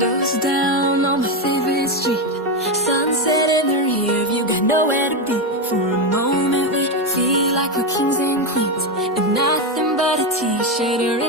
Windows down on my favorite street. Sunset in the rear view, got nowhere to be. For a moment we feel like we're kings and queens, and nothing but a t-shirt